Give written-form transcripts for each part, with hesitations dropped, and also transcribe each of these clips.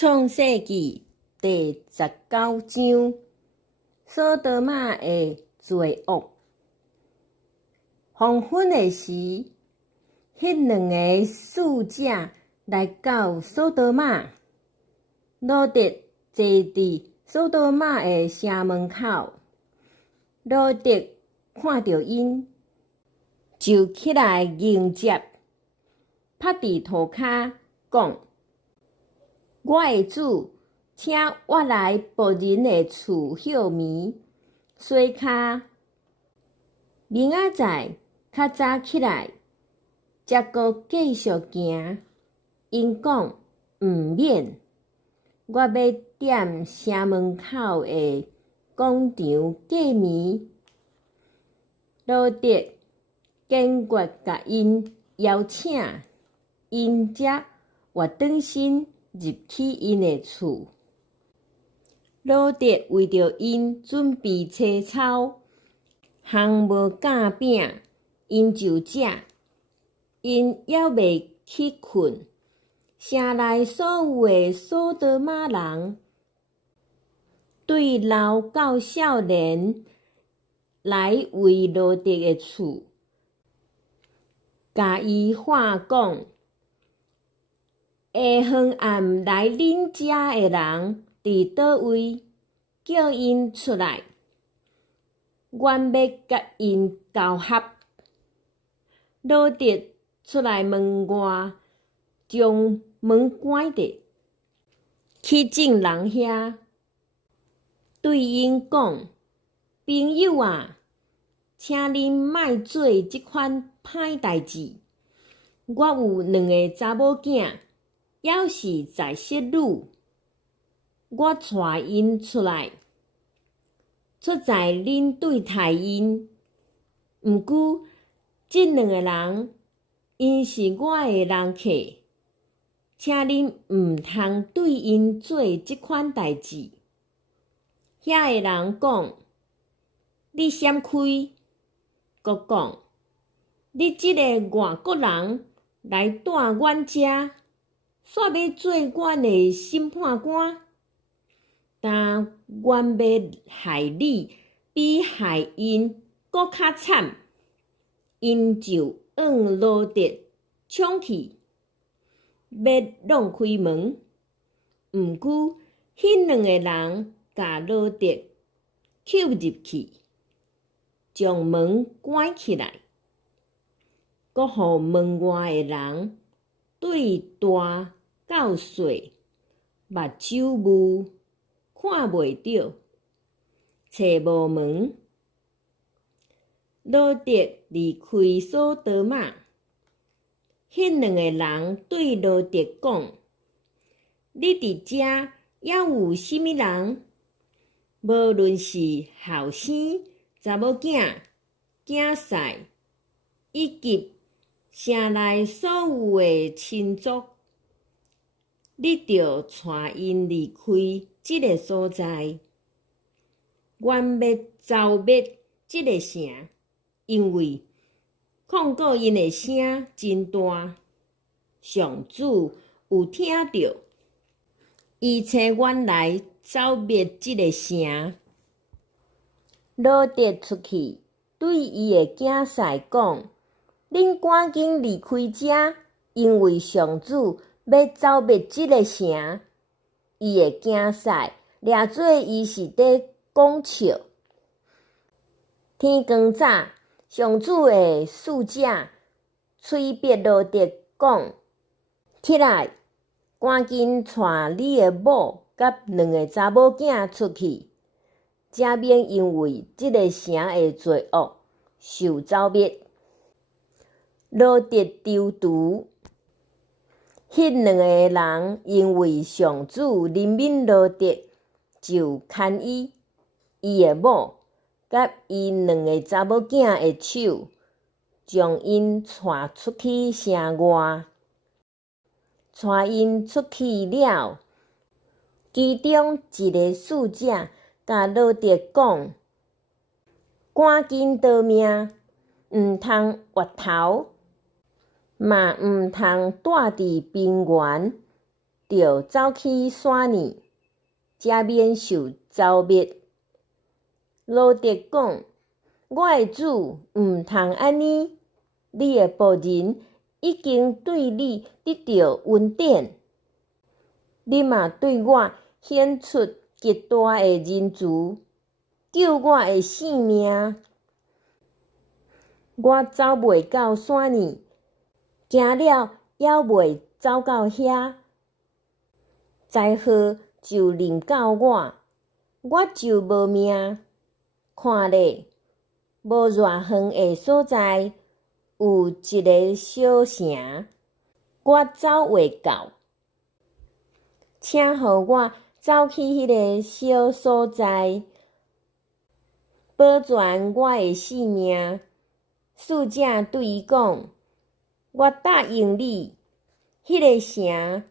创世纪第19章，索多玛的罪恶。黄昏的时，迄两个使者来到索多玛，罗德坐伫索多玛的城门口。罗德看到因，就起来迎接，趴伫涂骹讲：我的主，请我来仆人的厝歇眠、洗骹。明仔载较早起来，才阁继续行。因讲毋免，我要踮城门口的广场过暝。罗德坚决甲因邀请，因才活转身入去因的厝。罗德为着因准备青草，项无干饼，因就食。因还未去困，城内所有的索多玛人对老到少年来为罗德的厝，甲伊话讲：下昏暗来恁遮的人伫倒位？叫因出来，阮要甲因交合。罗德出来门外，将门关着，去众人遐，对因讲：朋友啊，请恁莫做即款歹代志。我有2个查某囝，还是在室女，我带因出来，出在恁对待因。毋过，即2个人，因是我的人客，请恁毋通对因做即款代志。遐个人讲：你闪开！阁讲：你即个外国人来住阮遮，煞要做阮的审判官。但阮要害你，比害因阁较惨。因就往罗德冲去，要弄开门。毋过，迄2个人甲罗德扣入去，将门关起来，阁互门外的人对大到小，目睭雾，看袂到，找无门。罗德离开索多玛，迄2个人对罗德讲：你伫遮还有甚物人？无论是后生、查某囝、囝婿，以及城内所有的亲族，你着带因离开即个所在。阮要消灭即个城，因为控告因的声真大。上主有听到，伊找阮来消灭即个城。罗德出去，对伊的囝婿讲：恁赶紧离开遮，因为上主要消灭即个城。伊的囝婿掠做伊是伫讲笑。天光早，上主的使者催逼罗德讲：起来，赶紧带你的某甲2个查某囝出去，才免因为即个城的罪恶受消灭。罗德丢除，迄2个人因为上主怜悯罗德，就牵伊的某甲伊2个查某囝的手，将因带出去城外。带因出去了，其中一个使者甲罗德讲：赶紧逃命，毋通越头，嘛毋通住伫平原，就走去山里，才免受遭灭。罗德讲：我的主毋通安尼，你的仆人已经对你得到恩典，你嘛对我显出极大的仁慈，救我的性命。我走袂到山里，行了也袂走到遐，灾祸就临到我，我就无命。看咧，无偌远的所在，有一个小城，我走袂到，请互我走去迄个小所在，保全我的性命。使者对伊讲：我答应你，迄个城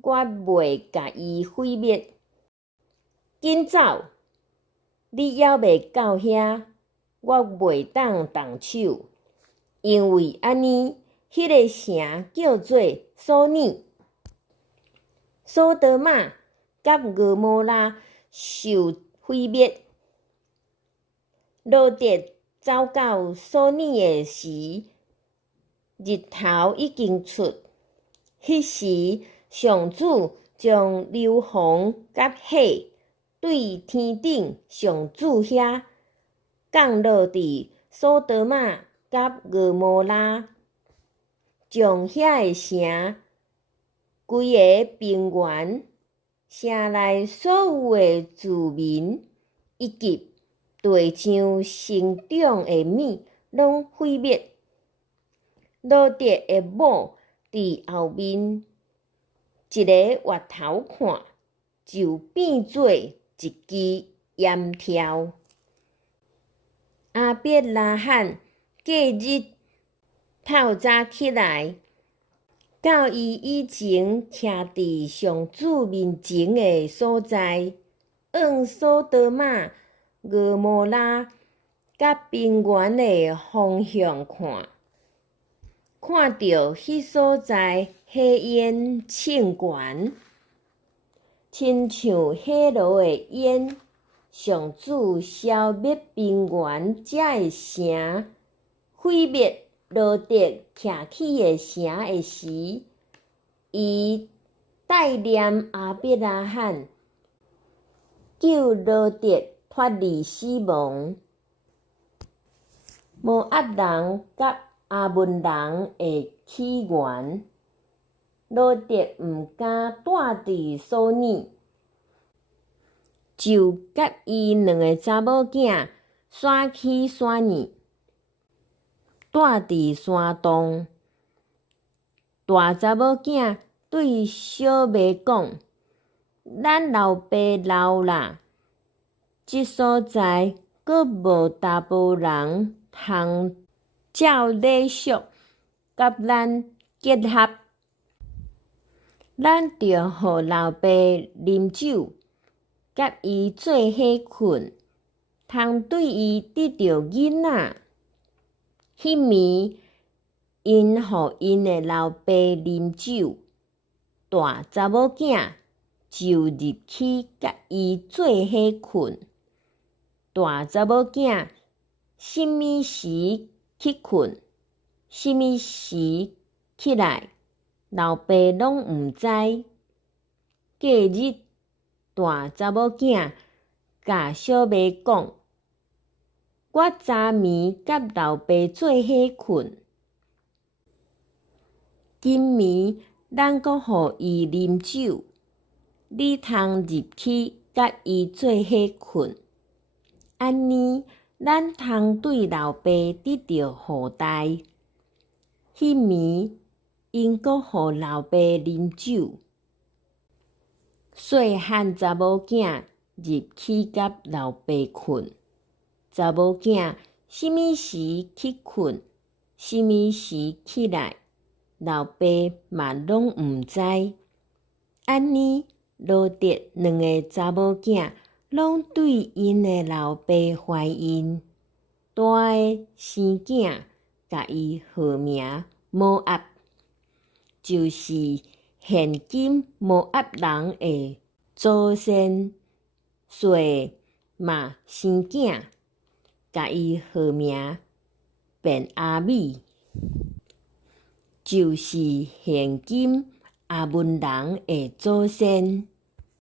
我袂甲伊毁灭。紧走！你还袂到遐，我袂当动手，因为安尼，迄个城叫做索尼。索德玛甲蛾摩拉受毁灭。罗德走到索尼的时，日头已经出。迄时，上主将硫磺甲火对天顶上主遐降落伫索德玛甲蛾摩拉，将遐个城规个平原、城内所有的住民以及地上生长的物拢毁灭。罗德的某伫后面一个月头看，就变做一支烟条。阿伯拉罕隔日透早起来，到伊以前徛伫上主面前的所在，往索多玛、蛾摩拉甲平原的方向看，看到迄所在火焰称悬，亲像火炉的烟。上主消灭平原遮的城，毁灭罗德徛起的城的时，伊带念阿伯拉罕，救罗德脱离死亡。摩押人甲阿门人的起源，罗德毋敢住伫索尼，就甲伊两个查某囝徙去山里，住伫山洞。大查某囝对小妹讲：咱老爸老啦，即所在阁无大部人通照礼俗甲咱结合，咱着互老爸啉酒，甲伊做伙困，通对伊得到囡仔。迄暝，因互因的老爸啉酒，大查某囝就入去甲伊做伙困。大查某囝什么时去困，什么时起来，老爸拢毋知。隔日，大查某囝甲小妹讲：我昨暝甲老爸做伙困，今暝咱阁互伊啉酒，你通入去甲伊做伙困。安尼，咱通对老爸得到好代。迄暝，因阁互老爸啉酒。细汉查某囝入去甲老爸困，查某囝什么时去困，什么时起来，老爸嘛拢毋知。安尼，罗德两个查某囝拢对因的老爸怀孕。大的生囝甲伊号名摩押，就是现今无压人的祖先，所以嘛生囝，甲伊号名变阿美，就是现今阿文人的祖先。